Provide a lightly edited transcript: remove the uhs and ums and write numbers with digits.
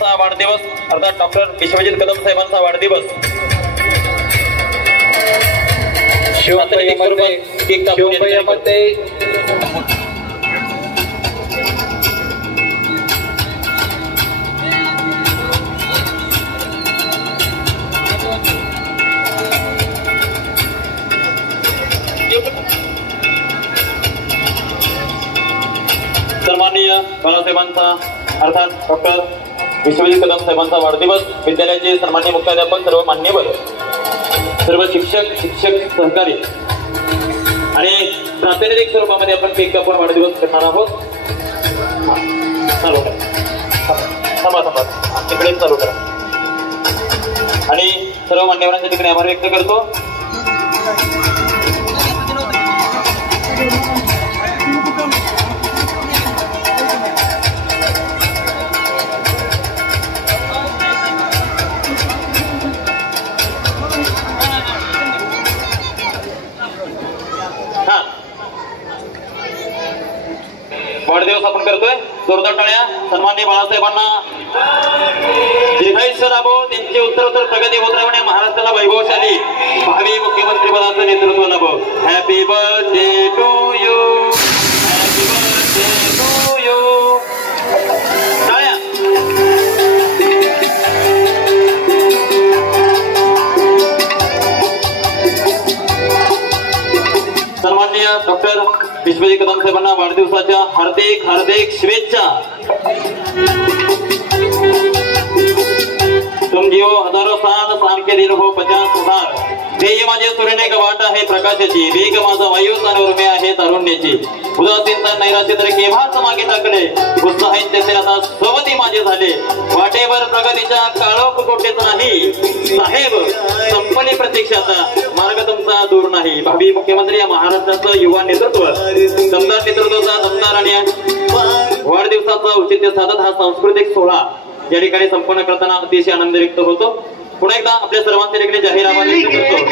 साहेबांचा वाढदिवस अर्थात डॉक्टर विश्वजित कदम साहेबांचा वाढदिवस सन्माननीय बाळासाहेबांचा अर्थात डॉक्टर विश्वजित कदम साहेबांचा वाढदिवस विद्यालयाचे सन्माननीय मुख्याध्यापक सर्व मान्यवर सर्व शिक्षक सहकारी आणि प्रातिनिधिक स्वरूपामध्ये आपण केक कापून वाढदिवस करणार आहोत. चालू करा तिकडे चालू करा आणि सर्व मान्यवरांच्या ठिकाणी आभार व्यक्त करतो. वाढदिवस आपण करतोय जोरदार टाळ्या. सन्माननीय बाळासाहेबांना दीर्घायुष्य लाभो, त्यांची उत्तरोत्तर प्रगती होत राहणे, महाराष्ट्राला वैभवशाली भावी मुख्यमंत्री पदाचं नेतृत्व लाभो. Happy birthday to you, happy birthday to you. टाळ्या. सन्माननीय डॉक्टर विश्वजित कदम साहेबांना वाढदिवसाच्या हार्दिक शुभेच्छा. तुम जीव हजारो साल सांख्य दिन हो 50 हजार. ध्येय माझे सूर्यने वाट आहे प्रकाशाची, वेग माझा वायू उर्मे आहे तारुण्याची. उदासीनता नैराश्य तर केव्हाच मागे टाकले, उत्साहित तेथे आता स्वती माझे झाले. वाटेवर प्रगतीच्या काळोख कोटेच नाही साहेब, संपली प्रतीक्षाचा मार्ग तुमचा दूर नाही. भावी मुख्यमंत्री या महाराष्ट्राचं युवा नेतृत्व दमदार नेतृत्वाचा दमदार आणि वाढदिवसाचा औचित्य साधत हा सांस्कृतिक सोहळा या ठिकाणी संपन्न करताना अतिशय आनंद व्यक्त होतो. पुन्हा एकदा आपल्या सर्वांच्या ठिकाणी जाहीर आभार व्यक्त करतो.